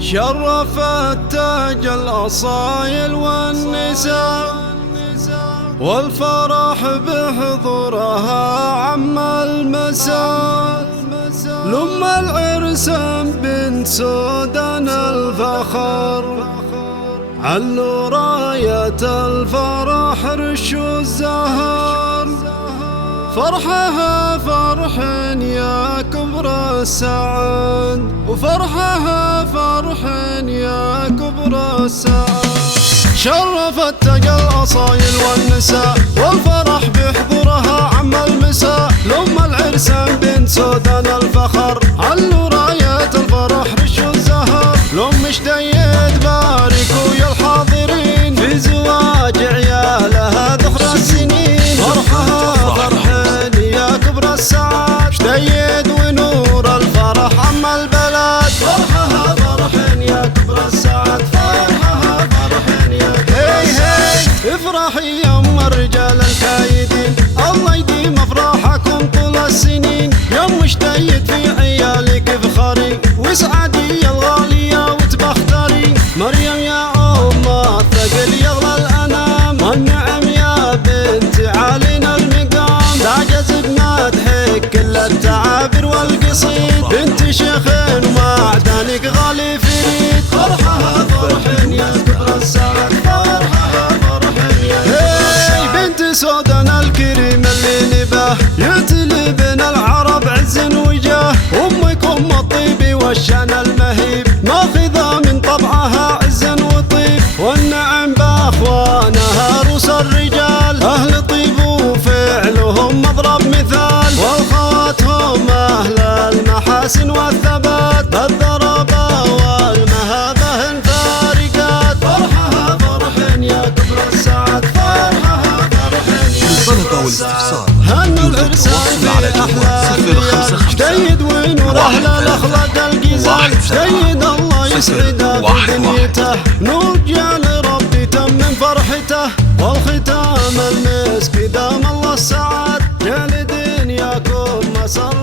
شرفت تاج الأصايل والنساء، والفرح بحضورها عم المساء. لأم العرس بنت سودان الفخر، علوا راية الفرح رشوا الزهر. فرحها فرح يا كبر السعد، وفرحها فرح يا كبر السعد. شرفت تاج الأصايل والنساء، والفرح بحضورها عم المساء. لأم العرس بنت سودان الفخر، علوا راية الفرح رشوا الزهر. لأم شديد باركوا يا الحاضرين، في زواج عيالها ذخر السنين. فرحها فرح يا كبر السعد، شديد ونور الفرح عم البلد. فرحها فرح يا كبر السعد، فرحها فرح يا كبر السعد. افرحي يا ام الرجال الكايدين، الله يديم افراحكم طول السنين. يا ام شديد في عيالك افخري، واسعدي يا الغالية وتبختري. مريم يا ام الثقل يغلى الانام، والنعم يا بنت عالينا المقام. تعجز بمدحك كل التعابير والقصيد، بنت شيخ ومعدنك غالي فريد. فرحها فرح يا كبر السعد، فرحها فرح يا بنت سودان الكريم اللي نباه، يتلبن العرب عز وجاه. امك ام الطيب والشان المهيب، ماخذه من طبعها عزا وطيب. والنعم باخوانها روس الرجال، اهل طيب وفعلهم مضرب مثال. والخواتهم اهل المحاسن والثبات، بالضربه والمهابه الفارقات. فرحها فرح يا كبر السعد، فرحها فرح يا كبر السعد. هنوا العرسان في احلى الليال، شديد ونور اهل الاخلاق الجزال. شديد الله يسعده في دنيته، نور جعل ربي تمم فرحته. والختام المسك دام الله السعاد، جعل دنياكم مسر